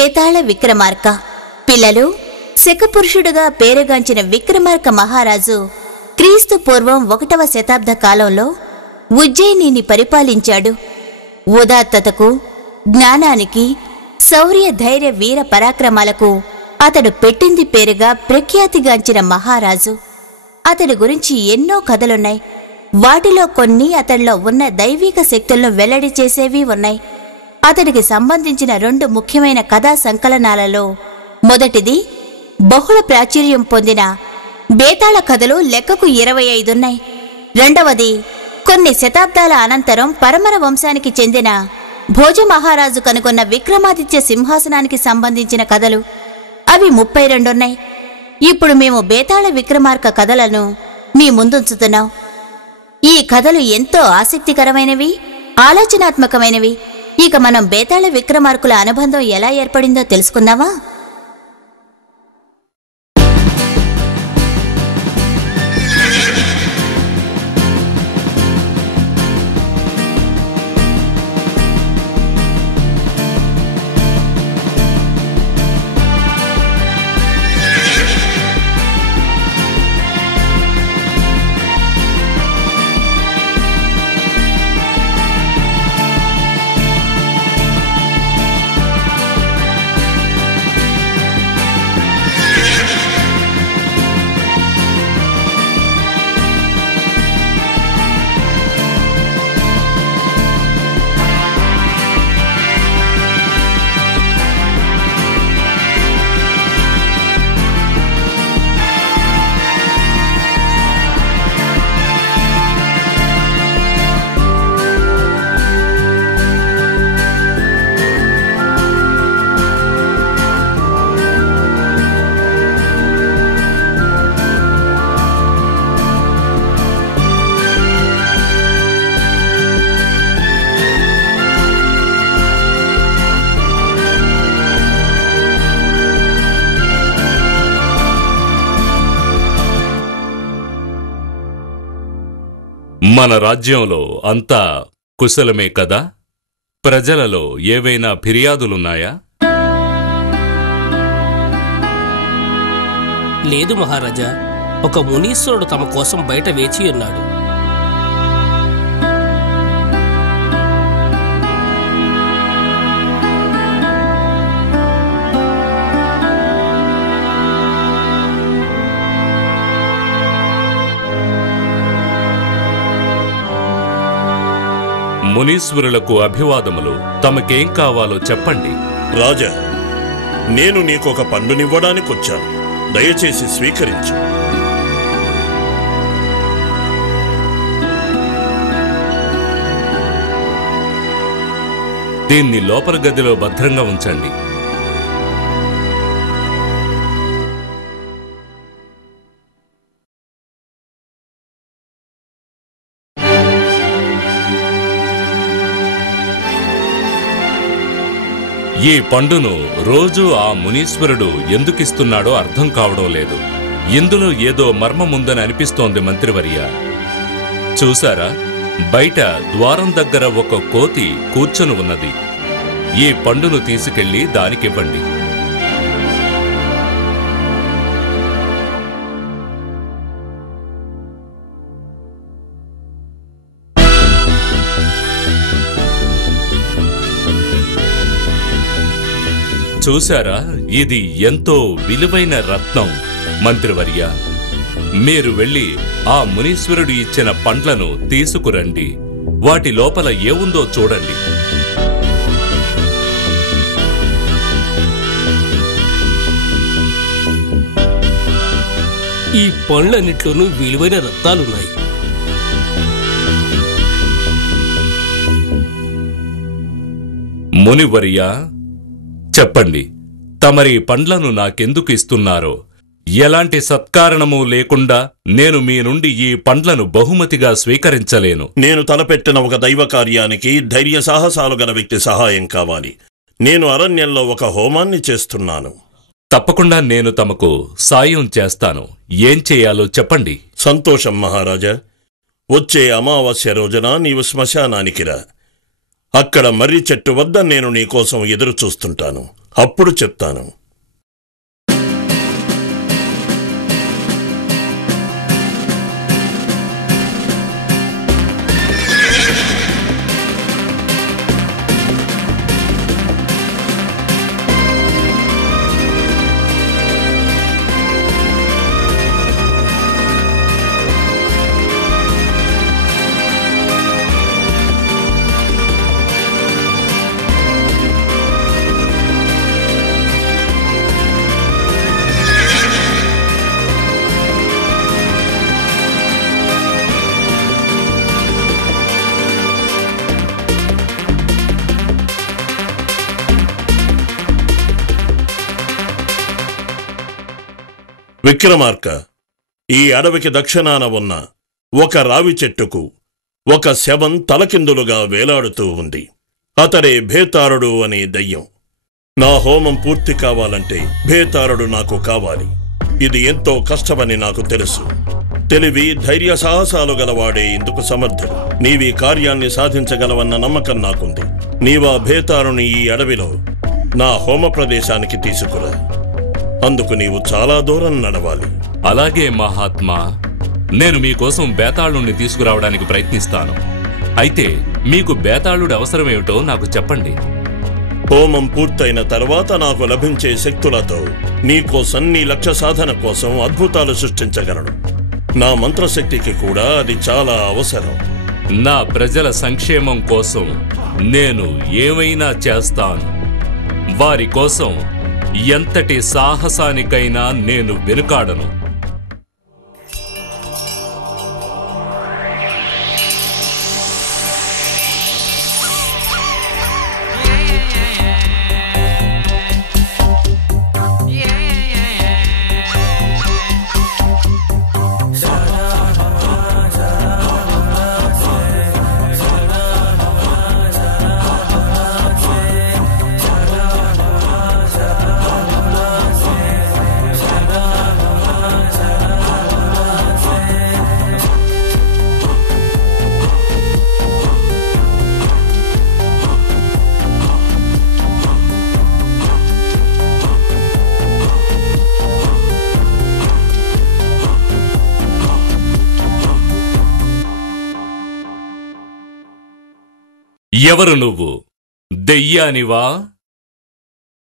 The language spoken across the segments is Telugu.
బేతాళ విక్రమార్క. పిల్లలు, శకపురుషుడుగా పేరుగాంచిన విక్రమార్క మహారాజు క్రీస్తు పూర్వం 1వ శతాబ్ద కాలంలో ఉజ్జయినిని పరిపాలించాడు. ఉదాత్తతకు, జ్ఞానానికి, శౌర్య ధైర్య వీర పరాక్రమాలకు అతడు పెట్టింది పేరుగా ప్రఖ్యాతిగాంచిన మహారాజు. అతడి గురించి ఎన్నో కథలున్నాయి. వాటిలో కొన్ని అతడిలో ఉన్న దైవిక శక్తులను వెల్లడి చేసేవి ఉన్నాయి. అతడికి సంబంధించిన 2 ముఖ్యమైన కథా సంకలనాలలో మొదటిది బహుళ ప్రాచుర్యం పొందిన బేతాళ కథలు లెక్కకు 25 ఉన్నాయి. రెండవది కొన్ని శతాబ్దాల అనంతరం పరమర వంశానికి చెందిన భోజ మహారాజు కనుగొన్న విక్రమాదిత్య సింహాసనానికి సంబంధించిన కథలు, అవి 32 ఉన్నాయి. ఇప్పుడు మేము బేతాళ విక్రమార్క కథలను మీ ముందుంచుతున్నాం. ఈ కథలు ఎంతో ఆసక్తికరమైనవి, ఆలోచనాత్మకమైనవి. ఇక మనం బేతాళ విక్రమార్కుల అనుబంధం ఎలా ఏర్పడిందో తెలుసుకుందామా? మన రాజ్యంలో అంతా కుశలమే కదా? ప్రజలలో ఏవైనా ఫిర్యాదులున్నాయా? లేదు మహారాజా. ఒక మునీశ్వరుడు తమ కోసం బయట వేచి ఉన్నాడు. మునీశ్వరులకు అభివాదములు. తమకేం కావాలో చెప్పండి. రాజా, నేను నీకొక పండునివ్వడానికొచ్చాను. దయచేసి స్వీకరించు. దీన్ని లోపల గదిలో భద్రంగా ఉంచండి. ఈ పండును రోజూ ఆ మునీశ్వరుడు ఎందుకిస్తున్నాడో అర్థం కావడం లేదు. ఇందులో ఏదో మర్మముందని అనిపిస్తోంది మంత్రివర్య. చూసారా, బయట ద్వారం దగ్గర ఒక కోతి కూర్చొని ఉన్నది. ఈ పండును తీసుకెళ్లి దానికివ్వండి. చూశారా, ఇది ఎంతో విలువైన రత్నం. మంత్రివర్య, మీరు వెళ్ళి ఆ మునీశ్వరుడు ఇచ్చిన పండ్లను తీసుకురండి. వాటి లోపల ఏముందో చూడండి. ఈ పండ్లన్నిట్లోనూ విలువైన రత్నాలున్నాయి. మునివర్య, చెప్పండి, తమరి పండ్లను నాకెందుకు ఇస్తున్నారో? ఎలాంటి సత్కారణము లేకుండా నేను మీ నుండి ఈ పండ్లను బహుమతిగా స్వీకరించలేను. నేను తలపెట్టిన ఒక దైవ కార్యానికి ధైర్య సాహసాలు గల వ్యక్తి సహాయం కావాలి. నేను అరణ్యంలో ఒక హోమాన్ని చేస్తున్నాను. తప్పకుండా నేను తమకు సాయం చేస్తాను. ఏం చేయాలో చెప్పండి. సంతోషం మహారాజా. వచ్చే అమావాస్య రోజున నీవు శ్మశానానికి రా. అక్కడ మర్రి చెట్టు వద్ద నేను నీకోసం ఎదురు చూస్తుంటాను. అప్పుడు చెప్తాను. విక్రమార్క, ఈ అడవికి దక్షిణాన ఉన్న ఒక రావి చెట్టుకు ఒక శవం తలకిందులుగా వేలాడుతూ ఉంది. అతడే భేతారుడు అనే దయ్యం. నా హోమం పూర్తి కావాలంటే భేతారుడు నాకు కావాలి. ఇది ఎంతో కష్టమని నాకు తెలుసు. తెలివి, ధైర్య సాహసాలు గలవాడే ఇందుకు సమర్థుడు. నీవీ కార్యాన్ని సాధించగలవన్న నమ్మకం నాకుంది. నీవా భేతారుని ఈ అడవిలో నా హోమ ప్రదేశానికి తీసుకురా. అందుకు నీవు చాలా దూరం నడవాలి. అలాగే మహాత్మా, నేను మీకోసం బేతాళుణ్ణి తీసుకురావడానికి ప్రయత్నిస్తాను. అయితే మీకు బేతాళుడి అవసరమేమిటో నాకు చెప్పండి. హోమం పూర్తయిన తర్వాత నాకు లభించే శక్తులతో నీకోసం, నీ లక్ష్య సాధన కోసం అద్భుతాలు సృష్టించగలను. నా మంత్రశక్తికి కూడా అది చాలా అవసరం. నా ప్రజల సంక్షేమం కోసం నేను ఏమైనా చేస్తాను. వారి కోసం ఎంతటి సాహసానికైనా నేను వెనుకాడను. ఎవరు నువ్వు? దెయ్యానివా?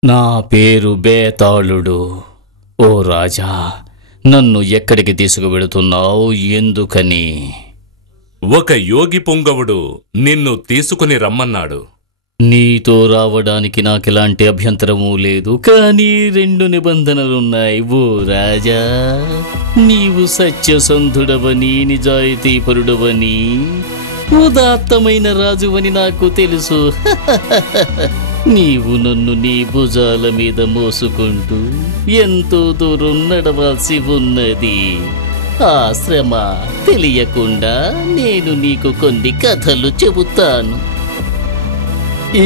నా పేరు బేతాళుడు. ఓ రాజా, నన్ను ఎక్కడికి తీసుకువెళుతున్నావు? ఎందుకని? ఒక యోగి పుంగవుడు నిన్ను తీసుకుని రమ్మన్నాడు. నీతో రావడానికి నాకెలాంటి అభ్యంతరమూ లేదు, కానీ 2 నిబంధనలున్నాయి. ఓ రాజా, నీవు సత్యసంధుడవని, నిజాయితీపరుడవని, ఉదాత్తమైన రాజువని నాకు తెలుసు. నీవు నన్ను నీ భుజాల మీద మోసుకుంటూ ఎంతో దూరం నడవాల్సి ఉన్నది. ఆ శ్రమ తెలియకుండా నేను నీకు కొన్ని కథలు చెబుతాను.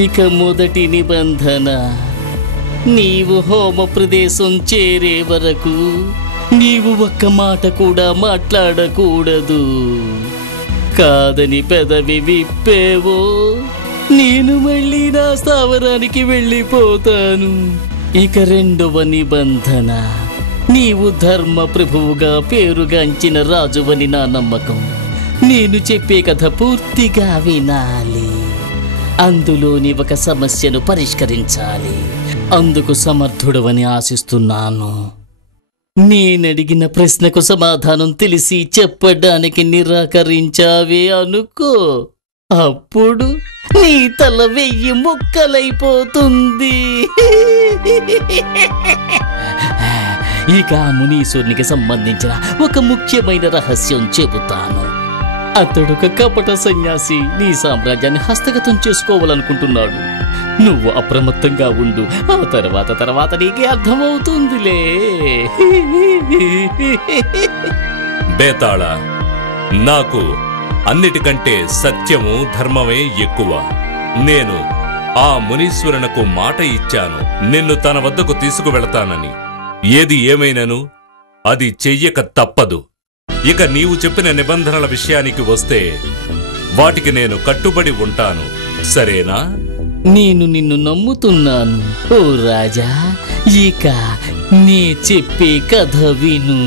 ఇక మొదటి నిబంధన, నీవు హోమ ప్రదేశం చేరే వరకు నీవు ఒక్క మాట కూడా మాట్లాడకూడదు. కాదని పెదవి విప్పేవో నేను మళ్ళీ నా స్థావరానికి వెళ్ళిపోతాను. ఇక 2వ నిబంధన, నీవు ధర్మ ప్రభువుగా పేరుగాంచిన రాజువని నా నమ్మకం. నేను చెప్పే కథ పూర్తిగా వినాలి. అందులోని ఒక సమస్యను పరిష్కరించాలి. అందుకు సమర్థుడవని ఆశిస్తున్నాను. నేనడిగిన ప్రశ్నకు సమాధానం తెలిసి చెప్పడానికి నిరాకరించావే అనుకో, అప్పుడు నీ తల 1000 ముక్కలైపోతుంది. ఇక మునీశ్వరునికి సంబంధించిన ఒక ముఖ్యమైన రహస్యం చెబుతాను. అతడొక కపట సన్యాసి నీ సామ్రాజ్యాన్ని హస్తగతం చేసుకోవాలనుకుంటున్నాడు. నువ్వు అప్రమత్తంగా ఉండు. ఆ తర్వాత నీకే అర్థమవుతుందిలే. బేతాళ, నాకు అన్నిటికంటే సత్యము, ధర్మమే ఎక్కువ. నేను ఆ మునీశ్వరునకు మాట ఇచ్చాను, నిన్ను తన వద్దకు తీసుకువెళతానని. ఏది ఏమైనను అది చెయ్యక తప్పదు. ఇక నీవు చెప్పిన నిబంధనల విషయానికి వస్తే వాటికి నేను కట్టుబడి ఉంటాను. సరేనా? నేను నిన్ను నమ్ముతున్నాను ఓ రాజా. ఇక నే చెప్పే కథ విను.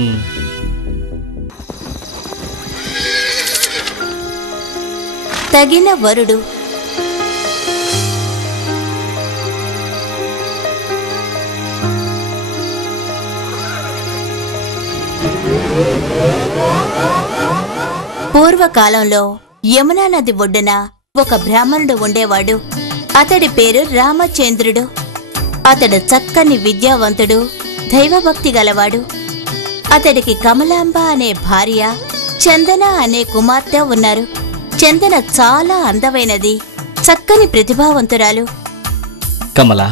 తగిన వరుడు. పూర్వకాలంలో యమునా నది ఒడ్డున ఒక బ్రాహ్మణుడు ఉండేవాడు. అతడి పేరు రామచంద్రుడు. అతడు చక్కని విద్యావంతుడు, దైవభక్తి గలవాడు. అతడికి కమలాంబ అనే భార్య, చందన అనే కుమార్తె ఉన్నారు. చందన చాలా అందమైనది, చక్కని ప్రతిభావంతురాలు. కమలా,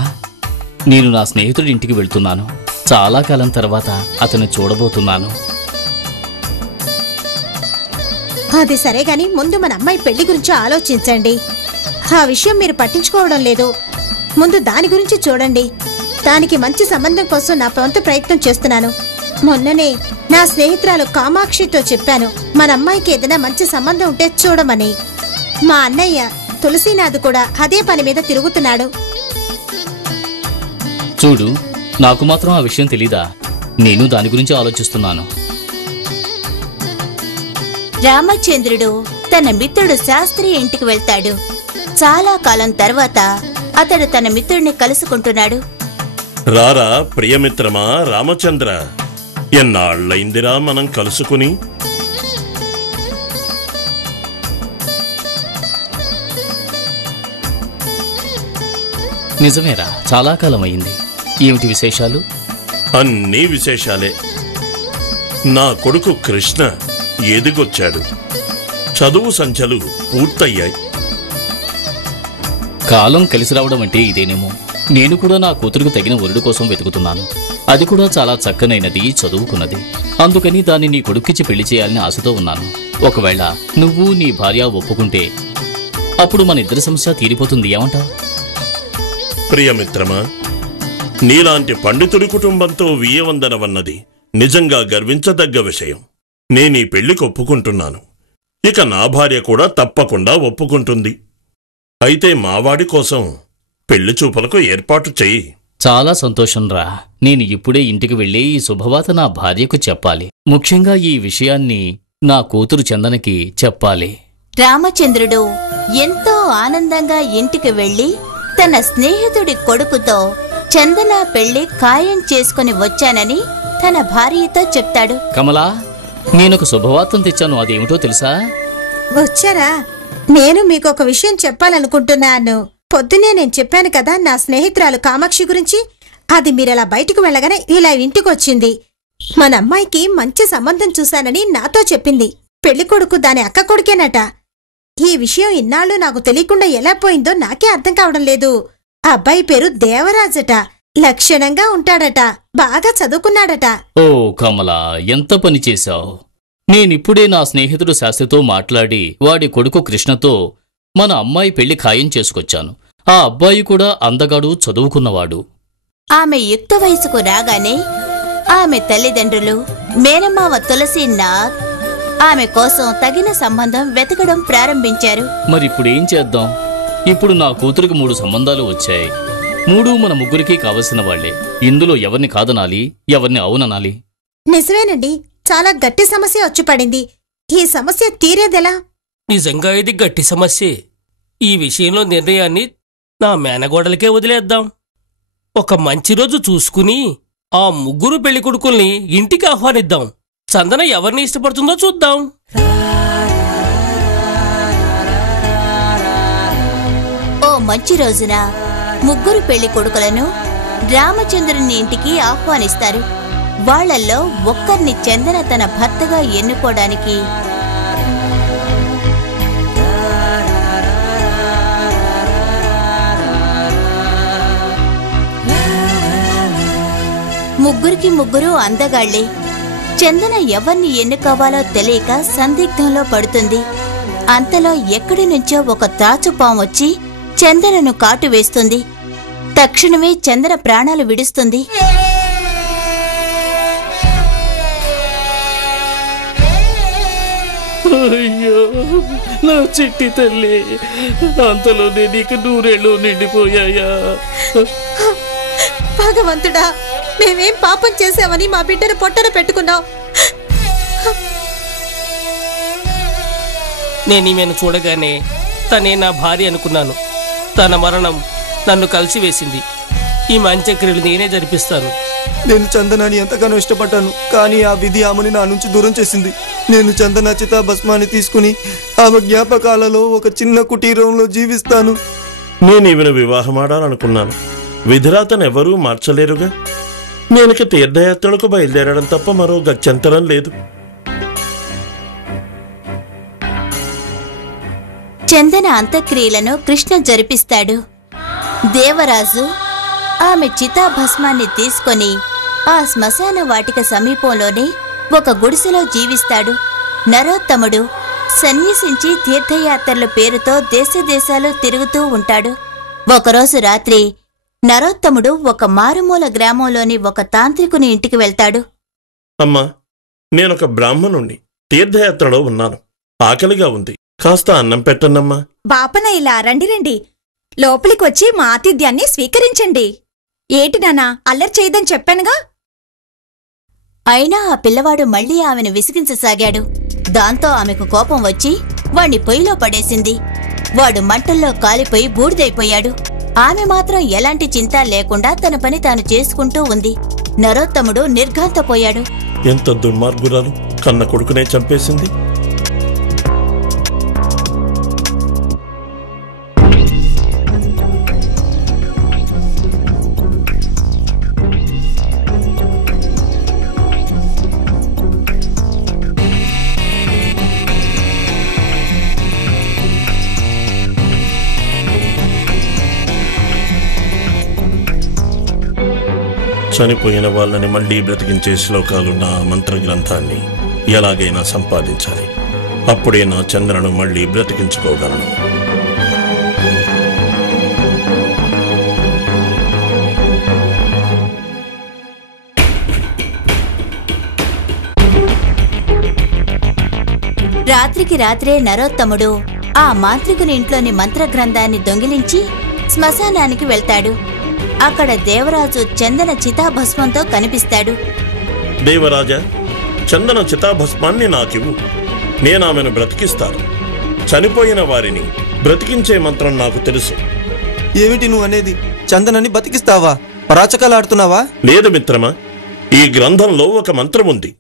నేను నా స్నేహితుడి ఇంటికి వెళ్తున్నాను. చాలా కాలం తర్వాత అతను చూడబోతున్నాను. అది సరే గాని ముందు మన అమ్మాయి పెళ్లి గురించి ఆలోచించండి. ఆ విషయం మీరు పట్టించుకోవడం లేదు. ముందు దాని గురించి చూడండి. దానికి మంచి సంబంధం కోసం నా వంతు ప్రయత్నం చేస్తున్నాను. మొన్ననే నా స్నేహితురాలు కామాక్షితో చెప్పాను మన అమ్మాయికి ఏదైనా మంచి సంబంధం ఉంటే చూడమని. మా అన్నయ్య తులసీనాథ్ కూడా అదే పని మీద తిరుగుతున్నాడు. చూడు, నాకు మాత్రం ఆ విషయం తెలీదా? నేను దాని గురించి ఆలోచిస్తున్నాను. రామచంద్రుడు తన మిత్రుడు శాస్త్రి ఇంటికి వెళ్తాడు. చాలా కాలం తర్వాత అతడు తన మిత్రుడిని కలుసుకుంటున్నాడు. రారా ప్రియమిత్రమా రామచంద్ర, ఎన్నాళ్ళైందిరా మనం కలుసుకుని? నిజమేరా, చాలా కాలం అయింది. ఏమిటి విశేషాలు? అన్నీ విశేషాలే. నా కొడుకు కృష్ణ ఎదిగొచ్చాడు. చదువు సంఖ్యలు పూర్తయ్యాయి. కాలం కలిసి రావడం అంటే ఇదేనేమో. నేను కూడా నా కూతురుకు తగిన వరుడు కోసం వెతుకుతున్నాను. అది కూడా చాలా చక్కనైనది, చదువుకున్నది. అందుకని దాన్ని నీ కొడుక్కిచ్చి పెళ్లి చేయాలని ఆశతో ఉన్నాను. ఒకవేళ నువ్వు నీ భార్య ఒప్పుకుంటే అప్పుడు మన ఇద్దరి సమస్య తీరిపోతుంది. ఏమంటావు? ప్రియమిత్రమా, నీలాంటి పండితుడి కుటుంబంతో వియ్యవందనవన్నది నిజంగా గర్వించదగ్గ విషయం. నేనీ పెళ్లికి ఒప్పుకుంటున్నాను. ఇక నా భార్య కూడా తప్పకుండా ఒప్పుకుంటుంది. అయితే మావాడి కోసం పెళ్లి చూపులకు ఏర్పాటు చెయ్యి. చాలా సంతోషం రా. నేను ఇప్పుడే ఇంటికి వెళ్ళి ఈ శుభవార్త నా భార్యకు చెప్పాలి. ముఖ్యంగా ఈ విషయాన్ని నా కూతురు చందనకి చెప్పాలి. రామచంద్రుడు ఎంతో ఆనందంగా ఇంటికి వెళ్లి తన స్నేహితుడి కొడుకుతో చందన పెళ్లి ఖాయం చేసుకుని వచ్చానని తన భార్యతో చెప్తాడు. కమలా, నేనొక శుభవార్తం తెచ్చాను. అదేమిటో తెలుసా? వచ్చారా? నేను మీకు ఒక విషయం చెప్పాలనుకుంటున్నాను. పొద్దునే నేను చెప్పాను కదా నా స్నేహితురాలు కామాక్షి గురించి. అది మీరలా బయటకు వెళ్ళగానే ఇలా ఇంటికొచ్చింది. మన అమ్మాయికి మంచి సంబంధం చూశానని నాతో చెప్పింది. పెళ్లికొడుకు దాని అక్క కొడుకేనట. ఈ విషయం ఇన్నాళ్ళు నాకు తెలియకుండా ఎలా పోయిందో నాకే అర్థం కావడం లేదు. ఆ అబ్బాయి పేరు దేవరాజట. లక్షణంగా ఉంటాడట, బాగా చదువుకున్నాడట. ఓ కమలా, ఎంత పని చేశావు! నేనిప్పుడే నా స్నేహితుడు శాస్త్రితో మాట్లాడి వాడి కొడుకు కృష్ణతో మన అమ్మాయి పెళ్లి ఖాయం చేసుకొచ్చాను. ఆ అబ్బాయి కూడా అందగాడు, చదువుకున్నవాడు. ఆమె యుక్త వయసుకు రాగానే ఆమె తల్లిదండ్రులు, మేనమావ తులసీనాథ్ ఆమె కోసం తగిన సంబంధం వెతకడం ప్రారంభించారు. మరిప్పుడేం చేద్దాం? ఇప్పుడు నా కూతురికి 3 సంబంధాలు వచ్చాయి. 3 మన ముగ్గురికి కావలసిన వాళ్లే. ఇందులో ఎవరిని కాదనాలి, ఎవరిని అవుననాలి? నిజమేనండి, చాలా గట్టి సమస్య వచ్చి పడింది. ఈ సమస్య తీరేదెలా? నిజంగా ఇది గట్టి సమస్యే. ఈ విషయంలో నిర్ణయాన్ని నా మేనగోడలకే వదిలేద్దాం. ఒక మంచి రోజు చూసుకుని ఆ ముగ్గురు పెళ్లి కొడుకుల్ని ఇంటికి ఆహ్వానిద్దాం. చందన ఎవరిని ఇష్టపడుతుందో చూద్దాం. ఓ మంచి రోజున ముగ్గురు పెళ్లి కొడుకులను రామచంద్రుని ఇంటికి ఆహ్వానిస్తారు. వాళ్లల్లో ఒక్కరిని చందన తన భర్తగా ఎన్నుకోవడానికి ముగ్గురికి ముగ్గురు అందగాళ్లే. చందన ఎవరిని ఎన్నుకోవాలో తెలియక సందిగ్ధంలో పడుతుంది. అంతలో ఎక్కడి నుంచో ఒక తాచుపాము వచ్చి చందనను కాటు వేస్తుంది. తక్షణమే చందన ప్రాణాలు విడుస్తుంది. అయ్యో, నా చిట్టి తల్లి, అంతలోనే నీకు 100 ఏళ్ళు నిండిపోయాయా? భగవంతుడా, మేమేం పాపం చేశామని మా బిడ్డను పొట్టన పెట్టుకున్నావు? నేను ఈమెను చూడగానే తనే నా భార్య అనుకున్నాను. తన మరణం నన్ను కలిసివేసింది. ఈ అంత్యక్రియలు నేనే జరిపిస్తాను. నేను చందనాన్ని ఎంతగానో ఇష్టపడ్డాను, కానీ ఆ విధి ఆమెని నా నుంచి దూరం చేసింది. నేను చందన చితాభస్మాన్ని తీసుకుని ఆమె జ్ఞాపకాలలో ఒక చిన్న కుటీరంలో జీవిస్తాను. నేను ఈమెను వివాహమాడాలనుకున్నాను. విధిరాతను ఎవరూ మార్చలేరుగా. నేనుక తీర్థయాత్రలకు బయలుదేరడం తప్ప మరో గత్యంతరం లేదు. చందన అంత్యక్రియలను కృష్ణ జరిపిస్తాడు. దేవరాజు ఆమె చితాభస్మాన్ని తీసుకొని ఆ శ్మశాన వాటిక సమీపంలోనే ఒక గుడిసెలో జీవిస్తాడు. నరోత్తముడు సన్యసించి తీర్థయాత్రల పేరుతో దేశాలు తిరుగుతూ ఉంటాడు. ఒకరోజు రాత్రి నరోత్తముడు ఒక మారుమూల గ్రామంలోని ఒక తాంత్రికుని ఇంటికి వెళ్తాడు. అమ్మా, నేనొక బ్రాహ్మణుణ్ణి. తీర్థయాత్రలో ఉన్నాను. ఆకలిగా ఉంది. కాస్త అన్నం పెట్టన్నమ్మా. బాపన, ఇలా రండి రండి, లోపలికి వచ్చి మా ఆతిథ్యాన్ని స్వీకరించండి. ఏటి నానా, అల్లరి చేయదని చెప్పానుగా. అయినా ఆ పిల్లవాడు మళ్లీ ఆమెను విసిగించసాగాడు. దాంతో ఆమెకు కోపం వచ్చి వాణ్ణి పొయ్యిలో పడేసింది. వాడు మంటల్లో కాలిపోయి బూడిదైపోయాడు. ఆమె మాత్రం ఎలాంటి చింత లేకుండా తన పని తాను చేసుకుంటూ ఉంది. నరోత్తముడు నిర్ఘాంతపోయాడు. ఎంత దుర్మార్గురాలు! కన్న కొడుకునే చంపేసింది. చనిపోయిన వాళ్ళని మళ్లీ బ్రతికించే శ్లోకాలున్న ఆ మంత్ర గ్రంథాన్ని ఎలాగైనా సంపాదించాలి. అప్పుడే నా చంద్రను మళ్లీ బ్రతికించుకోగలను. రాత్రికి రాత్రే నరోత్తముడు ఆ మాంత్రికుని ఇంట్లోని మంత్రగ్రంథాన్ని దొంగిలించి శ్మశానానికి వెళ్తాడు. అక్కడ దేవరాజు చందన చితాభస్మంతో కనిపిస్తాడు. దేవరాజా, చందన చితాభస్మాన్ని నాకివ్వు. నేనామెను బ్రతికిస్తాను. చనిపోయిన వారిని బ్రతికించే మంత్రం నాకు తెలుసు. ఏమిటి నువ్వు అనేది? చందనని బతికిస్తావా? పరాచకాలాడుతున్నావా? లేదు మిత్రమా, ఈ గ్రంథంలో ఒక మంత్రముంది.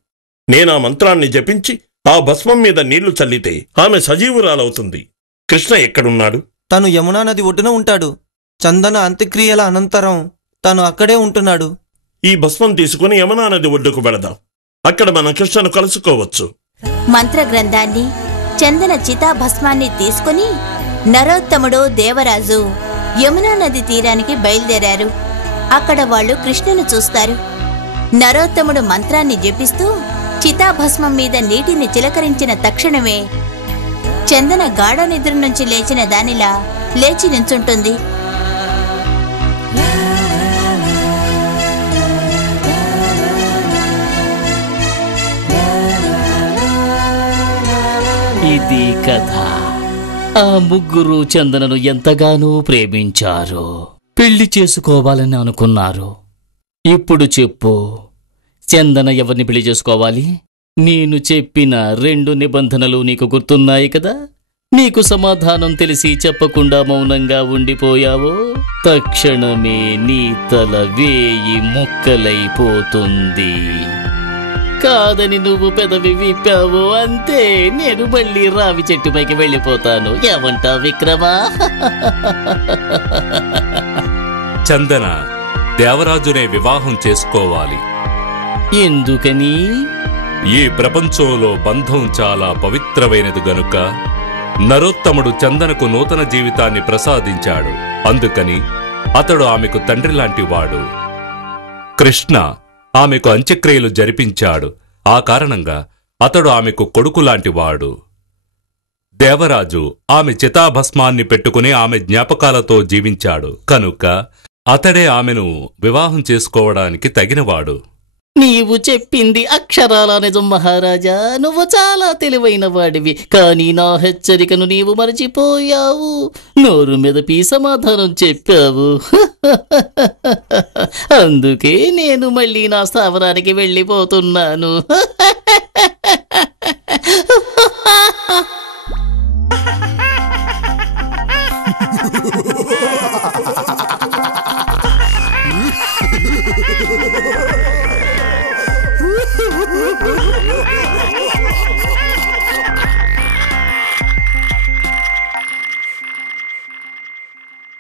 నేనా మంత్రాన్ని జపించి ఆ భస్మం మీద నీళ్లు చల్లితే ఆమె సజీవురాలవుతుంది. కృష్ణ ఎక్కడున్నాడు? తను యమునా నది ఒడ్డున ఉంటాడు. చందన అంత్యక్రియల అనంతరం తను అక్కడే ఉంటున్నాడు. ఈ భస్మం తీసుకుని యమునా నది ఒడ్డుకు వెళదాం. అక్కడ మనం కృష్ణను కలుసుకోవచ్చు. మంత్రగ్రంథాన్ని, చందన చితాభస్మాన్ని తీసుకుని నరోత్తముడు, దేవరాజు యమునా నది తీరానికి బయలుదేరారు. అక్కడ వాళ్ళు కృష్ణను చూస్తారు. నరోత్తముడు మంత్రాన్ని జపిస్తూ చితాభస్మం మీద నీటిని చిలకరించిన తక్షణమే చందన గాఢ నిద్ర నుంచి లేచిన దానిలా లేచి నించుంటుంది. ఇది కథ. ఆ ముగ్గురు చందనను ఎంతగానో ప్రేమించారు, పెళ్లి చేసుకోవాలని అనుకున్నారు. ఇప్పుడు చెప్పు, చందన ఎవరిని పెళ్లి చేసుకోవాలి? నేను చెప్పిన 2 నిబంధనలు నీకు గుర్తున్నాయి కదా? నీకు సమాధానం తెలిసి చెప్పకుండా మౌనంగా ఉండిపోయావో తక్షణమే నీ తల 1000 ముక్కలైపోతుంది. కాదని నువ్వు పెదవి విప్పావు అంతే, నేను మళ్ళీ రావి చెట్టుపైకి వెళ్ళిపోతాను. ఏమంటావు విక్రమా? చందన దేవరాజునే వివాహం చేసుకోవాలి. ఎందుకని? ఈ ప్రపంచంలో బంధం చాలా పవిత్రమైనది గనుక నరోత్తముడు చందనకు నూతన జీవితాన్ని ప్రసాదించాడు. అందుకని అతడు ఆమెకు తండ్రి లాంటివాడు. కృష్ణ ఆమెకు అంత్యక్రియలు జరిపించాడు. ఆ కారణంగా అతడు ఆమెకు కొడుకు లాంటివాడు. దేవరాజు ఆమె చితాభస్మాన్ని పెట్టుకుని ఆమె జ్ఞాపకాలతో జీవించాడు కనుక అతడే ఆమెను వివాహం చేసుకోవడానికి తగినవాడు. నీవు చెప్పింది అక్షరాల నిజం మహారాజా. నువ్వు చాలా తెలివైన వాడివి, కానీ నా హెచ్చరికను నీవు మరచిపోయావు. నోరు మెదపి సమాధానం చెప్పావు. అందుకే నేను మళ్ళీ నా స్థావరానికి వెళ్ళిపోతున్నాను.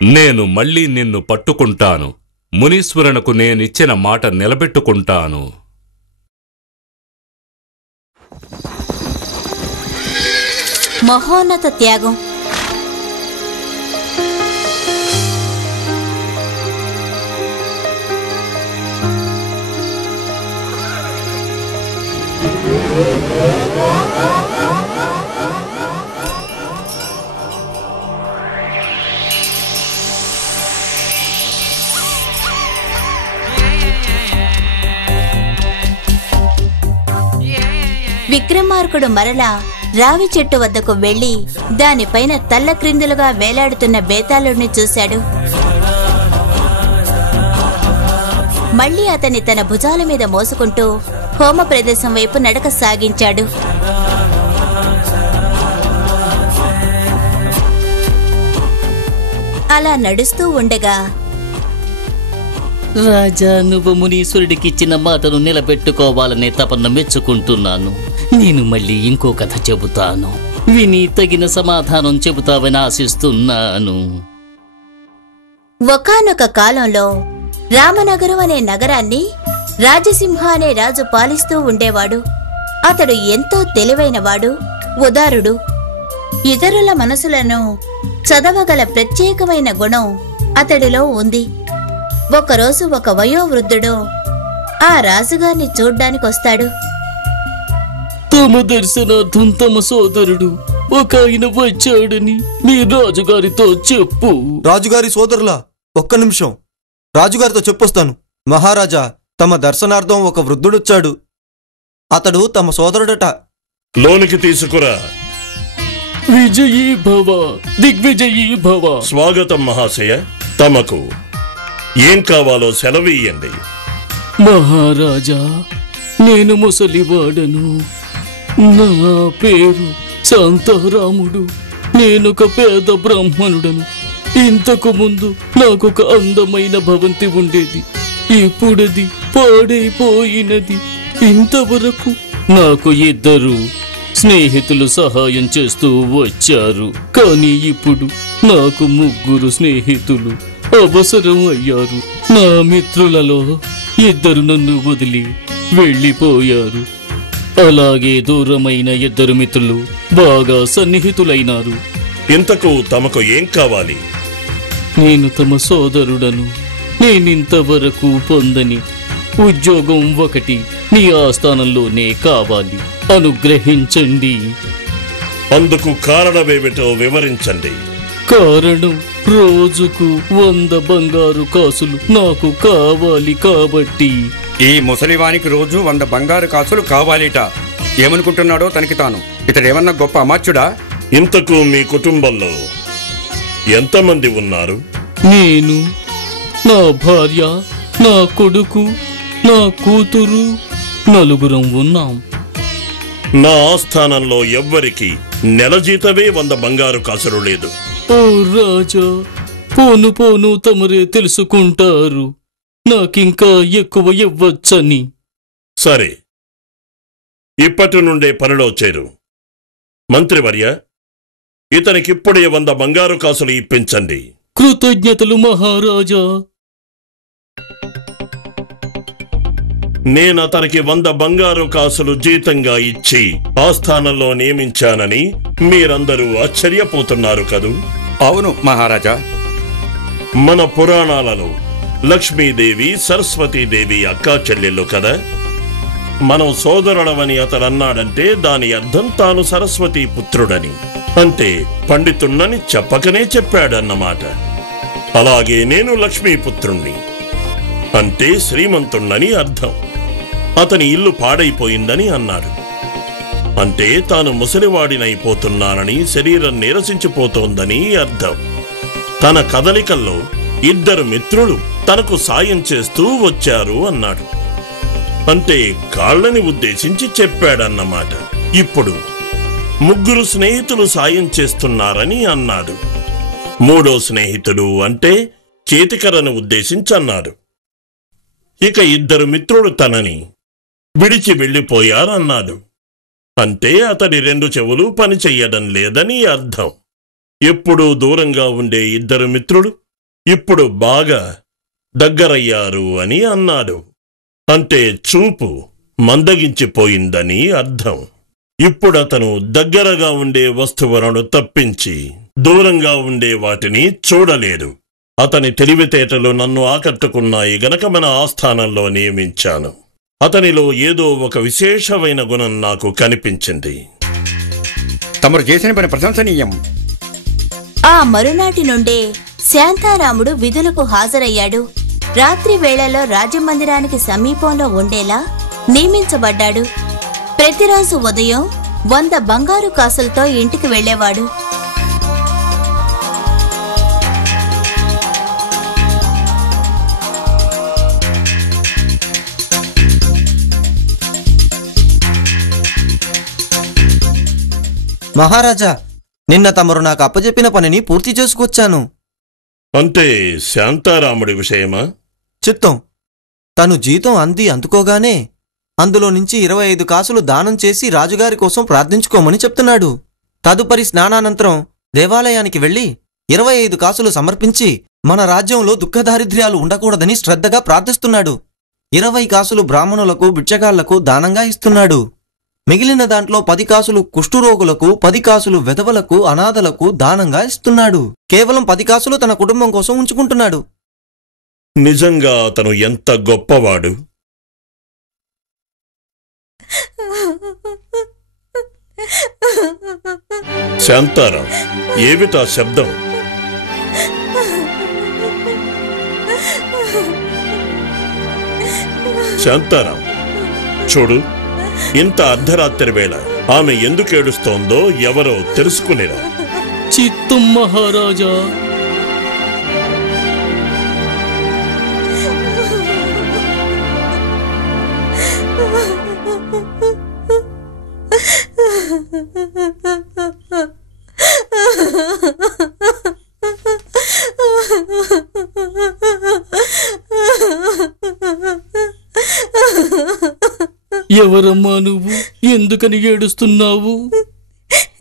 నేను మళ్ళీ నిన్ను పట్టుకుంటాను. మునీశ్వరునకు నేనిచ్చిన మాట నిలబెట్టుకుంటాను. మహోన్నత త్యాగం. విక్రమార్కుడు మరలా రావి చెట్టు వద్దకు వెళ్లి దానిపైన తల్లక్రిందులుగా వేలాడుతున్న బేతాళుడిని చూశాడు. మళ్లీ అతన్ని తన భుజాల మీద మోసుకుంటూ హోమ ప్రదేశం వైపు నడక సాగించాడు. అలా నడుస్తూ ఉండగా, రాజా, నువ్వు మునీశ్వరుడికిచ్చిన మాటను నిలబెట్టుకోవాలనే తపన మెచ్చుకుంటున్నాను. నేను మళ్ళీ ఇంకో కథ చెబుతాను, విని తగిన సమాధానం చెబుతావని ఆశిస్తున్నాను. ఒకానొక కాలంలో రామనగరం అనే నగరాన్ని రాజసింహ అనే రాజు పాలిస్తూ ఉండేవాడు. అతడు ఎంతో తెలివైనవాడు, ఉదారుడు. ఇతరుల మనసులను చదవగల ప్రత్యేకమైన గుణం అతడిలో ఉంది. ఒకరోజు ఒక వయోవృద్ధుడు ఆ రాజుగారిని చూడ్డానికొస్తాడు. తమ దర్శనార్థం తమ సోదరుడు ఒక ఆయన వచ్చాడని మీ రాజుగారితో చెప్పు. రాజుగారి సోదరులా? ఒక్క నిమిషం, రాజుగారితో చెప్పొస్తాను. మహారాజా, తమ దర్శనార్థం ఒక వృద్ధుడొచ్చాడు. అతడు తమ సోదరుడట. లోనికి తీసుకురా. విజయీ భవ, దిగ్విజయీ భవ. స్వాగతం మహాశయ. తమకు ఏం కావాలో సెలవీయండి. మహారాజా, నేను ముసలివాడను. నా పేరు శాంతారాముడు. నేనొక పేద బ్రాహ్మణుడను. ఇంతకు ముందు నాకొక అందమైన భవంతి ఉండేది. ఇప్పుడది పాడైపోయినది. ఇంతవరకు నాకు 2 స్నేహితులు సహాయం చేస్తూ వచ్చారు. కానీ ఇప్పుడు నాకు 3 స్నేహితులు అవసరం అయ్యారు. నా మిత్రులలో 2 నన్ను వదిలి వెళ్ళిపోయారు. అలాగే దూరమైన 2 మిత్రులు బాగా సన్నిహితులైనారు. ఇంతకు తమకు ఏం కావాలి? నేను తమ సోదరుడను. నేనింతవరకు పొందని ఉద్యోగం ఒకటి నీ ఆస్థానంలోనే కావాలి. అనుగ్రహించండి. అందుకు కారణమేమిటో వివరించండి. కారణం, రోజుకు 100 బంగారు కాసులు నాకు కావాలి కాబట్టి. ఈ ముసలివానికి రోజు 100 బంగారు కాసులు కావాలిట. ఏమనుకుంటున్నాడో తనకి తాను. ఇతడేమన్నా గొప్ప అమాత్యుడా? ఇంతకు మీ కుటుంబంలో ఎంతమంది ఉన్నారు? నేను, నా భార్య, నా కొడుకు, నా కూతురు, 4 ఉన్నాం. నా ఆస్థానంలో ఎవ్వరికి నెల జీతమే 100 బంగారు కాసులు లేదు. ఓ రాజా, పోను పోను తమరే తెలుసుకుంటారు నాకింకా ఎక్కువ ఇవ్వచ్చని. సరే, ఇప్పటి నుండే పనిలో చేరు. మంత్రివర్య, ఇతనికిప్పుడే 100 బంగారు కాసులు ఇప్పించండి. కృతజ్ఞతలు మహారాజా. నేనతనికి 100 బంగారు కాసులు జీతంగా ఇచ్చి ఆస్థానంలో నియమించానని మీరందరూ ఆశ్చర్యపోతున్నారు కదూ? అవును మహారాజా. మన పురాణాలలో లక్ష్మీదేవి, సరస్వతీదేవి అక్కా చెల్లెళ్ళు కదా. మనం సోదరుడమని అతడన్నాడంటే దాని అర్థం తాను సరస్వతీ పుత్రుడని, అంటే పండితుణ్ణని చెప్పకనే చెప్పాడన్నమాట. అలాగే నేను లక్ష్మీపుత్రుణ్ణి, అంటే శ్రీమంతుణ్ణని అర్థం. అతని ఇల్లు పాడైపోయిందని అన్నాడు. అంటే తాను ముసలివాడినైపోతున్నానని, శరీరం నీరసించిపోతోందని అర్థం. తన కదలికల్లో 2 మిత్రులు తనకు సాయం చేస్తూ వచ్చారు అన్నాడు. అంటే కాళ్ళని ఉద్దేశించి చెప్పాడన్నమాట. ఇప్పుడు 3 స్నేహితులు సాయం చేస్తున్నారని అన్నాడు. 3వ స్నేహితుడు అంటే చేతికర్రను ఉద్దేశించన్నాడు. ఇక 2 మిత్రులు తనని విడిచి వెళ్ళిపోయారన్నాడు. అంటే అతడి 2 చెవులు పనిచెయ్యడం లేదని అర్థం. ఎప్పుడూ దూరంగా ఉండే 2 మిత్రులు ఇప్పుడు బాగా దగ్గరయ్యారు అని అన్నాడు. అంటే చూపు మందగించిపోయిందని అర్థం. ఇప్పుడతను దగ్గరగా ఉండే వస్తువులను తప్పించి దూరంగా ఉండే వాటిని చూడలేడు. అతని తెలివితేటలు నన్ను ఆకట్టుకున్నాయి గనక మన ఆస్థానంలో నియమించాను. అతనిలో ఏదో ఒక విశేషమైన గుణం నాకు కనిపించింది. తమరు చేసిన పని ప్రశంసనీయం. ఆ మరునాటి నుండే శాంతారాముడు విధులకు హాజరయ్యాడు. రాత్రి వేళలో రాజమందిరానికి సమీపంలో ఉండేలా నియమించబడ్డాడు. ప్రతిరోజు ఉదయం 100 బంగారు కాసులతో ఇంటికి వెళ్లేవాడు. మహారాజా, నిన్న తమరు నాకు అప్పచెప్పిన పనిని పూర్తి చేసుకొచ్చాను. అంటే శాంతారాముడి విషయమా? చిత్తం. తను జీతం అందుకోగానే అందులో నుంచి 25 కాసులు దానం చేసి రాజుగారి కోసం ప్రార్థించుకోమని చెప్తున్నాడు. తదుపరి స్నానానంతరం దేవాలయానికి వెళ్లి 25 కాసులు సమర్పించి మన రాజ్యంలో దుఃఖదారిద్ర్యాలు ఉండకూడదని శ్రద్ధగా ప్రార్థిస్తున్నాడు. 20 కాసులు బ్రాహ్మణులకు, బిచ్చగాళ్లకు దానంగా ఇస్తున్నాడు. మిగిలిన దాంట్లో 10 కాసులు కుష్ఠురోగులకు, 10 కాసులు వెధవలకు, అనాథలకు దానంగా ఇస్తున్నాడు. కేవలం 10 కాసులు తన కుటుంబం కోసం ఉంచుకుంటున్నాడు. నిజంగా అతను ఎంత గొప్పవాడు! శాంతారాం, ఏమిటా శబ్దం? శాంతారాం, చూడు, ఇంత అర్ధరాత్రి వేళ ఆమె ఎందుకు ఏడుస్తోందో ఎవరో తెలుసుకునేరా? చిత్తం మహారాజా. ఎవరమ్మా నువ్వు? ఎందుకని ఏడుస్తున్నావు?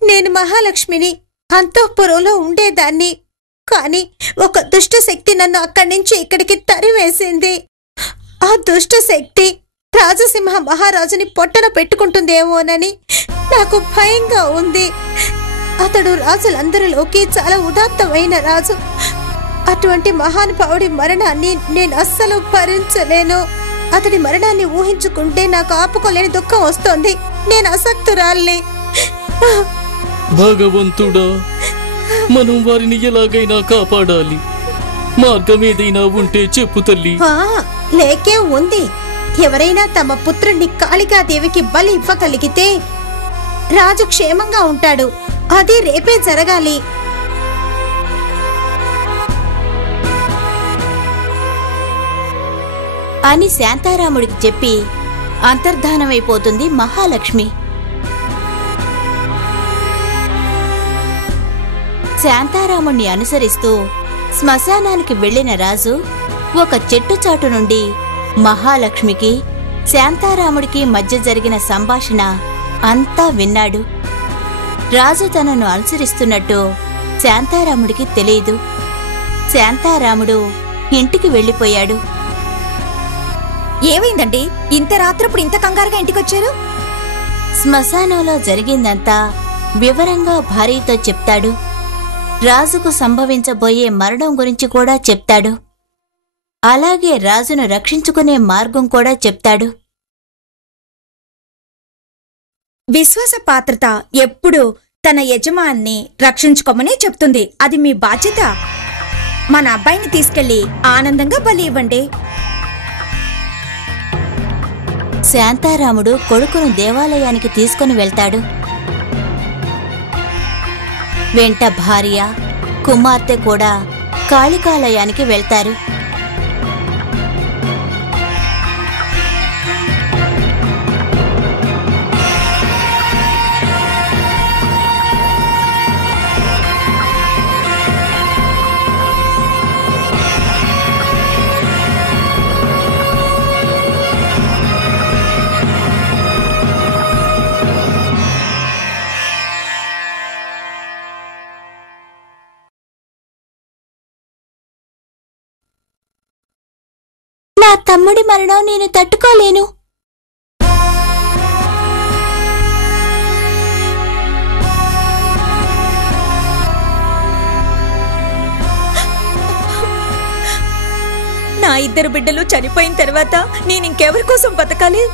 నేను మహాలక్ష్మిని. అంతఃపురంలో ఉండేదాన్ని. కాని ఒక దుష్ట శక్తి నన్ను అక్కడి నుంచి ఇక్కడికి తరివేసింది. ఆ దుష్ట శక్తి రాజసింహ మహారాజుని పొట్టన పెట్టుకుంటుందేమోనని నాకు భయంగా ఉంది. అతడు రాజులందరిలోకి చాలా ఉదాత్తమైన రాజు. అటువంటి మహానుభావుడి మరణాన్ని నేను అస్సలు భరించలేను. అతడి మరణాన్ని ఊహించుకుంటే నాకు ఆపుకోలేని దుఃఖం వస్తోంది. నేను అసక్తురాల్ని. భగవంతుడా, మనం వారిని ఎలాగైనా కాపాడాలి. మార్గం ఏదైనా ఉంటే చెప్పు తల్లి. లేకే ఉంది. ఎవరైనా తమ పుత్రుణ్ణి కాళికాదేవికి బలి ఇవ్వగలిగితే రాజు క్షేమంగా ఉంటాడు. అది రేపే జరగాలి. అని శాంతారాముడికి చెప్పి అంతర్ధానమైపోతుంది మహాలక్ష్మి. శాంతారాముణ్ణి అనుసరిస్తూ శ్మశానానికి వెళ్లిన రాజు ఒక చెట్టు చాటు నుండి మహాలక్ష్మికి శాంతారాముడికి మధ్య జరిగిన సంభాషణ అంతా విన్నాడు. రాజు తనను అనుసరిస్తున్నట్టు శాంతారాముడికి తెలియదు. శాంతారాముడు ఇంటికి వెళ్లిపోయాడు. ఏమైందండి? ఇంత రాత్రప్పుడు ఇంత కంగారుగా ఇంటికొచ్చారు? శ్మశానంలో జరిగిందంతా వివరంగా భార్యతో చెప్తాడు. రాజుకు సంభవించబోయే మరణం గురించి కూడా చెప్తాడు. అలాగే రాజును రక్షించుకునే మార్గం కూడా చెప్తాడు. విశ్వాసపాత్రత ఎప్పుడూ తన యజమాన్ని రక్షించుకోమని చెప్తుంది. అది మీ బాధ్యత. మన అబ్బాయిని తీసుకెళ్లి ఆనందంగా బలి ఇవ్వండి. శాంతారాముడు కొడుకును దేవాలయానికి తీసుకుని వెళ్తాడు. వెంట భార్య, కుమార్తె కూడా కాళికాలయానికి వెళ్తారు. నా తమ్ముడి మరణం నేను తట్టుకోలేను. నా ఇద్దరు బిడ్డలు చనిపోయిన తర్వాత నేను ఇంకెవరి కోసం బతకాలి?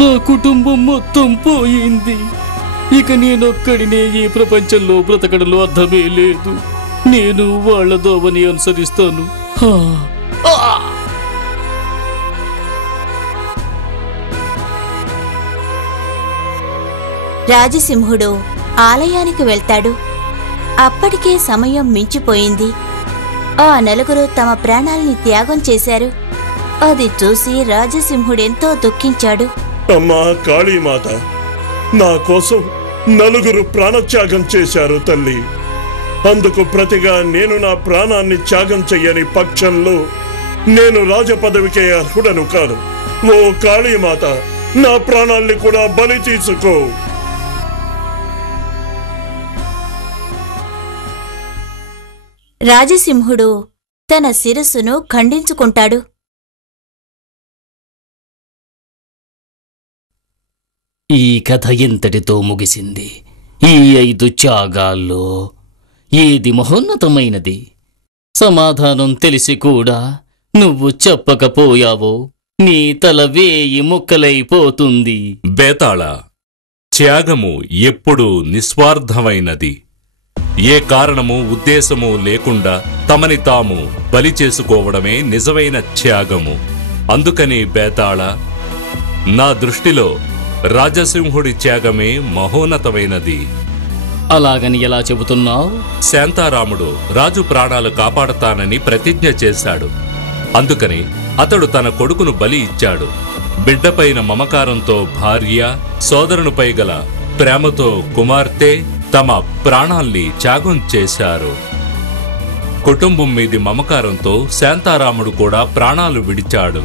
నా కుటుంబం మొత్తం పోయింది. ఇక నేనొక్కడినే ఈ ప్రపంచంలో బ్రతకడంలో అర్థమే లేదు. నేను వాళ్ళ దోవని అనుసరిస్తాను. రాజసింహుడు ఆలయానికి వెళ్తాడు. అప్పటికే సమయం మించిపోయింది. ఆ నలుగురు తమ ప్రాణాల్ని త్యాగం చేశారు. అది చూసి రాజసింహుడెంతో దుఃఖించాడు. అమ్మా కాళీమాత, నా కోసం నలుగురు ప్రాణత్యాగం చేశారు తల్లి. అందుకు ప్రతిగా నేను నా ప్రాణాన్ని త్యాగం చెయ్యని పక్షంలో నేను రాజపదవికే అర్హుడను కాను. ఓ కాళీమాత, నా ప్రాణాల్ని కూడా బలి తీసుకో. రాజసింహుడు తన శిరస్సును ఖండించుకుంటాడు. ఈ కథ ఇంతటితో ముగిసింది. ఈ 5 త్యాగాల్లో ఏది మహోన్నతమైనది? సమాధానం తెలిసి కూడా నువ్వు చెప్పకపోయావో నీ తల 1000 ముక్కలైపోతుంది. బేతాళ, త్యాగము ఎప్పుడూ నిస్వార్థమైనది. ఏ కారణము ఉద్దేశము లేకుండా తమని తాము బలి చేసుకోవడమే నిజమైన త్యాగము. అందుకని బేతాళ, నా దృష్టిలో రాజసింహుడి త్యాగమే మహోన్నతమైనది. అలాగని ఎలా చెబుతున్నావు? శాంతారాముడు రాజు ప్రాణాలు కాపాడతానని ప్రతిజ్ఞ చేశాడు. అందుకని అతడు తన కొడుకును బలి ఇచ్చాడు. బిడ్డపైన మమకారంతో భార్య, సోదరునిపై గల ప్రేమతో కుమార్తె తమ ప్రాణాల్ని త్యాగం చేశారు. కుటుంబం మీది మమకారంతో శాంతారాముడు కూడా ప్రాణాలు విడిచాడు.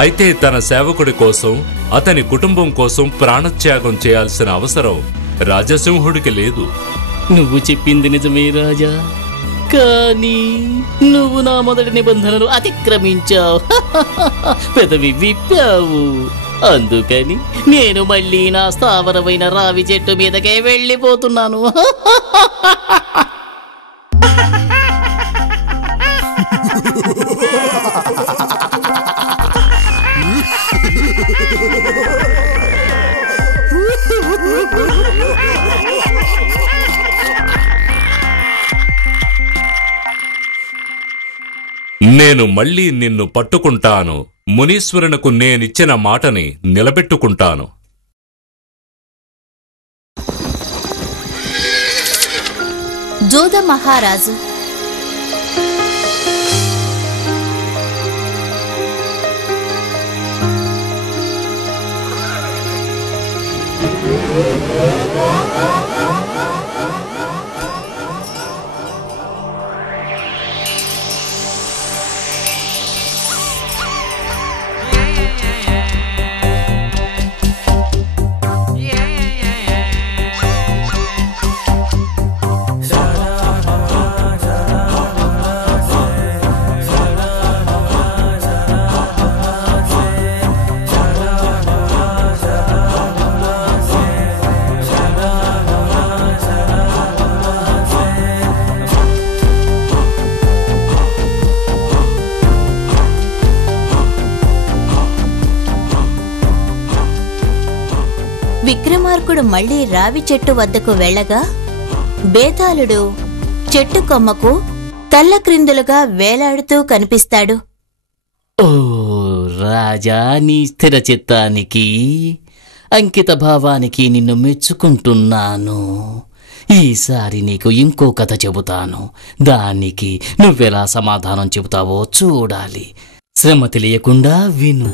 అయితే తన సేవకుడి కోసం, అతని కుటుంబం కోసం ప్రాణత్యాగం చేయాల్సిన అవసరం రాజసింహుడికి లేదు. నువ్వు చెప్పింది నిజమే రాజా, కానీ నువ్వు నా మొదటి నిబంధనలు అతిక్రమించావు. పెదవి విప్పావు. అందుకని నేను మళ్ళీ నా స్థావరమైన రావి చెట్టు మీదకే వెళ్ళిపోతున్నాను. నేను మళ్ళీ నిన్ను పట్టుకుంటాను. మునీశ్వరునకు నేనిచ్చిన మాటని నిలబెట్టుకుంటాను. జూద మహారాజు. విక్రమార్కుడు మళ్లీ రావి చెట్టు వద్దకు వెళ్ళగా బేతాళుడు చెట్టు కొమ్మకు తల్లక్రిందులుగా వేలాడుతూ కనిపిస్తాడు. ఓ రాజా, నీ స్థిర చిత్తానికి, అంకిత భావానికి నిన్ను మెచ్చుకుంటున్నాను. ఈసారి నీకు ఇంకో కథ చెబుతాను. దానికి నువ్వెలా సమాధానం చెబుతావో చూడాలి. శ్రమ తెలియకుండా విను.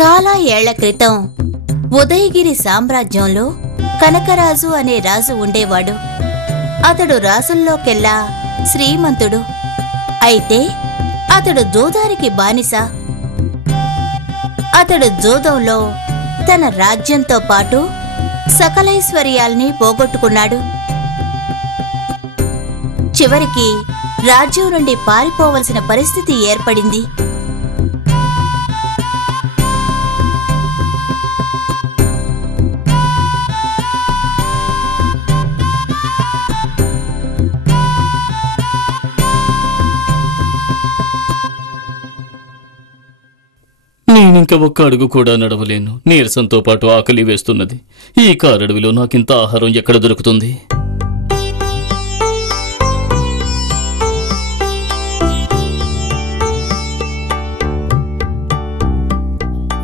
చాలా ఏళ్ల క్రితం ఉదయగిరి సామ్రాజ్యంలో కనకరాజు అనే రాజు ఉండేవాడు. అతడు రాజుల్లోకెల్లా శ్రీమంతుడు. అయితే అతడు జూదానికి బానిస. అతడు జూదంలో తన రాజ్యంతో పాటు సకలైశ్వర్యాల్ని పోగొట్టుకున్నాడు. చివరికి రాజ్యం నుండి పారిపోవలసిన పరిస్థితి ఏర్పడింది. నేనింక ఒక్క అడుగు కూడా నడవలేను. నీరసంతో పాటు ఆకలి వేస్తున్నది. ఈ కారడవిలో నాకింత ఆహారం ఎక్కడ దొరుకుతుంది?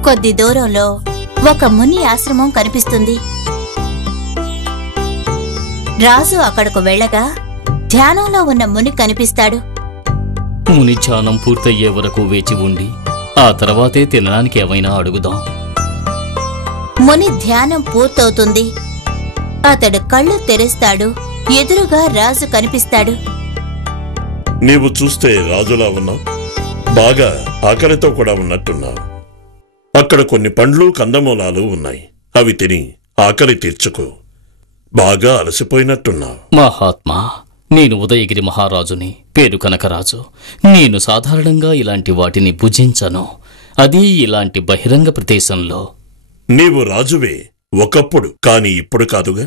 కొద్ది దూరంలో ఒక ముని ఆశ్రమం కనిపిస్తుంది. రాజు అక్కడకు వెళ్ళగా ధ్యానంలో ఉన్న ముని కనిపిస్తాడు. ముని ధ్యానం పూర్తయ్యే వరకు వేచి ఉండి ఆ తర్వాతే తినడానికి ఏమైనా అడుగుదాం. ముని ధ్యానం పూర్తవుతుంది. అతడు కళ్ళు తెరుస్తాడు. ఎదురుగా రాజు కనిపిస్తాడు. నీవు చూస్తే రాజులా ఉన్నావు. బాగా ఆకలితో కూడా ఉన్నట్టున్నావు. అక్కడ కొన్ని పండ్లు కందమూలాలు ఉన్నాయి. అవి తిని ఆకలి తీర్చుకో. బాగా అలసిపోయినట్టున్నావు. మహాత్మా, నేను ఉదయగిరి మహారాజుని, పేరు కనకరాజు. నేను సాధారణంగా ఇలాంటి వాటిని భుజించను, అది ఇలాంటి బహిరంగ ప్రదేశంలో. నీవు రాజువే ఒకప్పుడు, కాని ఇప్పుడు కాదుగా.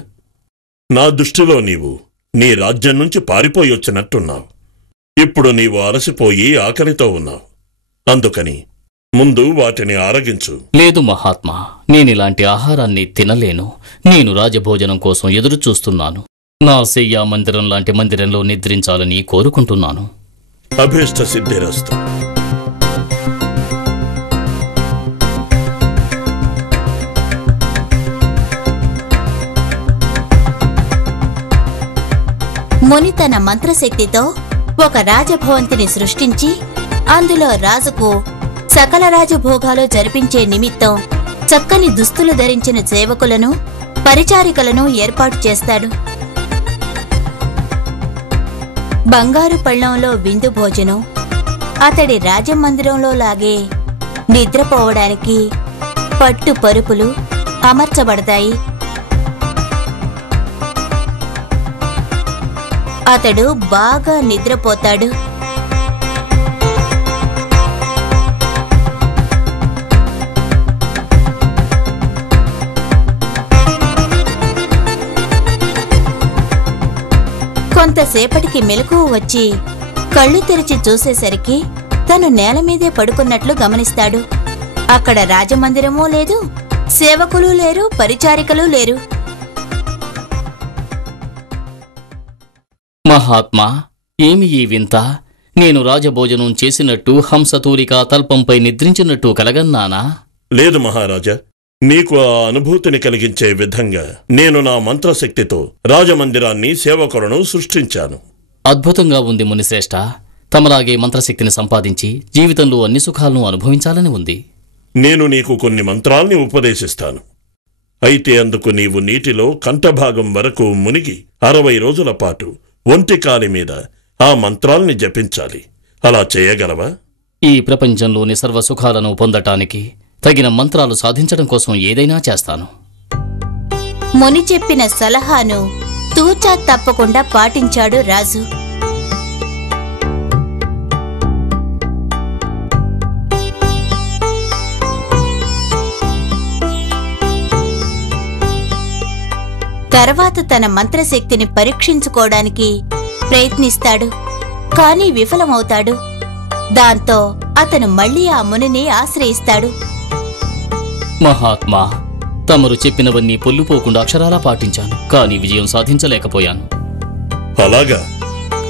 నా దృష్టిలో నీవు నీ రాజ్యం నుంచి పారిపోయి వచ్చినట్టున్నావు. ఇప్పుడు నీవు అలసిపోయి ఆకలితో ఉన్నావు. అందుకని ముందు వాటిని ఆరగించు. లేదు మహాత్మా, నేనిలాంటి ఆహారాన్ని తినలేను. నేను రాజభోజనం కోసం ఎదురు చూస్తున్నాను. నా శయ్యా మందిరం లాంటి మందిరంలో నిద్రించాలని కోరుకుంటున్నాను. అభీష్ట సిద్ధిరస్తు. ముని తన మంత్రశక్తితో ఒక రాజభవంతిని సృష్టించి అందులో రాజుకు సకల రాజభోగాలు జరిపించే నిమిత్తం చక్కని దుస్తులు ధరించిన సేవకులను, పరిచారికలను ఏర్పాటు చేస్తాడు. బంగారు పళ్ళంలో విందు భోజనం, అతడి రాజమందిరంలో లాగే నిద్రపోవడానికి పట్టు పరుపులు అమర్చబడతాయి. అతడు బాగా నిద్రపోతాడు. కొంతసేపటికి మెలకువ వచ్చి కళ్ళు తెరిచి చూసేసరికి తను నేల మీదే పడుకున్నట్లు గమనిస్తాడు. అక్కడ రాజమందిరమూ లేదు, సేవకులు లేరు, పరిచారికలు లేరు. మహాత్మా, ఏమి ఈ వింత? నేను రాజభోజనం చేసినట్టు హంసతూలిక తల్పంపై నిద్రించినట్టు కలగన్నానా? లేదు మహారాజా. నీకు ఆ అనుభూతిని కలిగించే విధంగా నేను నా మంత్రశక్తితో రాజమందిరాన్ని, సేవకులను సృష్టించాను. అద్భుతంగా ఉంది మునిశ్రేష్ఠ. తమలాగే మంత్రశక్తిని సంపాదించి జీవితంలో అన్ని సుఖాలను అనుభవించాలని ఉంది. నేను నీకు కొన్ని మంత్రాల్ని ఉపదేశిస్తాను. అయితే అందుకు నీవు నీటిలో కంఠభాగం వరకు మునిగి 60 రోజుల పాటు ఒంటికాలి మీద ఆ మంత్రాల్ని జపించాలి. అలా చేయగలవా? ఈ ప్రపంచంలోని సర్వసుఖాలను పొందటానికి తగిన మంత్రాలు సాధించడం కోసం ఏదైనా చేస్తాను. ముని చెప్పిన సలహాను తూచా తప్పకుండా పాటించాడు రాజు. తర్వాత తన మంత్రశక్తిని పరీక్షించుకోవడానికి ప్రయత్నిస్తాడు. కానీ విఫలమవుతాడు. దాంతో అతను మళ్లీ ఆ మునిని ఆశ్రయిస్తాడు. మహాత్మా, తమరు చెప్పినవన్నీ పొల్లుపోకుండా అక్షరాలా పాటించాను, కానీ విజయం సాధించలేకపోయాను. అలాగా?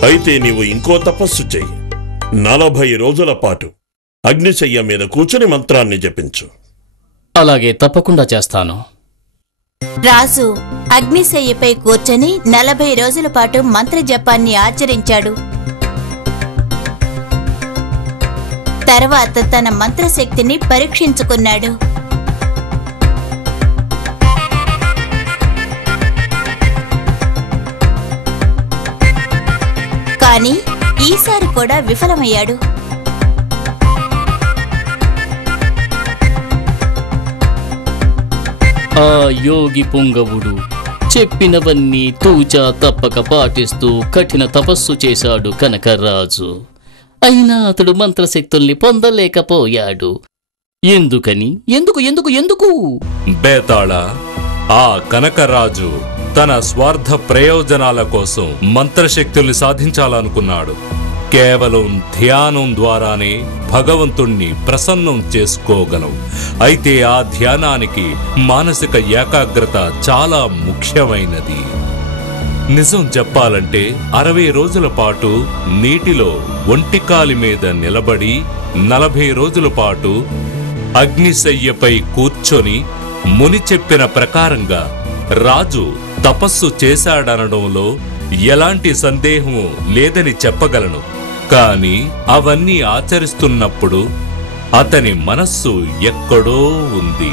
అయితే నీవు ఇంకో తపస్సు చెయ్యి. 40 రోజుల పాటు అగ్నిశయ్య మీద కూర్చుని మంత్రాన్ని జపించు. అలాగే తప్పకుండా చేస్తాను. రాజు అగ్నిశయ్యపై కూర్చొని 40 రోజుల పాటు మంత్రజపాన్ని ఆచరించాడు. తర్వాత తన మంత్రశక్తిని పరీక్షించుకున్నాడు. కానీ ఈసారి కూడా విఫలమయ్యాడు. ఆ యోగి పుంగవుడు చెప్పినవన్నీ తూచా తప్పక పాటిస్తూ కఠిన తపస్సు చేశాడు కనకరాజు. అయినా అతడు మంత్రశక్తుల్ని పొందలేకపోయాడు. ఎందుకని? ఎందుకు ఎందుకు ఎందుకు? బేతాళ, ఆ కనకరాజు తన స్వార్థ ప్రయోజనాల కోసం మంత్రశక్తుల్ని సాధించాలనుకున్నాడు. కేవలం ధ్యానం ద్వారానే భగవంతుణ్ణి ప్రసన్నం చేసుకోగలం. అయితే ఆ ధ్యానానికి మానసిక ఏకాగ్రత చాలా ముఖ్యమైనది. నిజం చెప్పాలంటే 60 రోజుల పాటు నీటిలో ఒంటికాలి మీద నిలబడి 40 రోజుల పాటు అగ్నిశయ్యపై కూర్చొని ముని చెప్పిన ప్రకారంగా రాజు తపస్సు చేశాడనడంలో ఎలాంటి సందేహం లేదని చెప్పగలను. కాని అవన్నీ ఆచరిస్తున్నప్పుడు అతని మనస్సు ఎక్కడో ఉంది.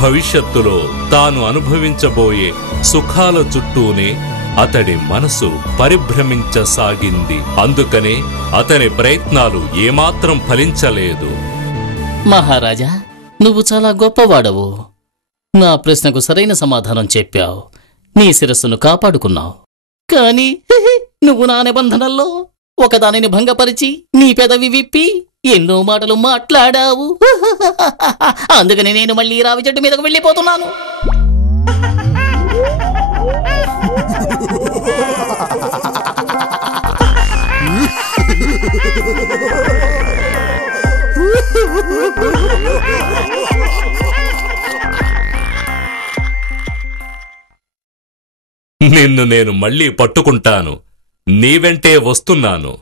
భవిష్యత్తులో తాను అనుభవించబోయే సుఖాల చుట్టూనే అతడి మనసు పరిభ్రమించసాగింది. అందుకనే అతని ప్రయత్నాలు ఏమాత్రం ఫలించలేదు. మహారాజా, నువ్వు చాలా గొప్పవాడవు. నా ప్రశ్నకు సరైన సమాధానం చెప్పావు. నీ శిరస్సును కాపాడుకున్నావు. కాని నువ్వు నా నిబంధనల్లో ఒకదానిని భంగపరిచి నీ పెదవి విప్పి ఎన్నో మాటలు మాట్లాడావు. అందుకని నేను మళ్ళీ రావి చెట్టు మీదకు వెళ్ళిపోతున్నాను. నిన్ను నేను మళ్ళీ పట్టుకుంటాను. నీ వెంటే వస్తున్నాను.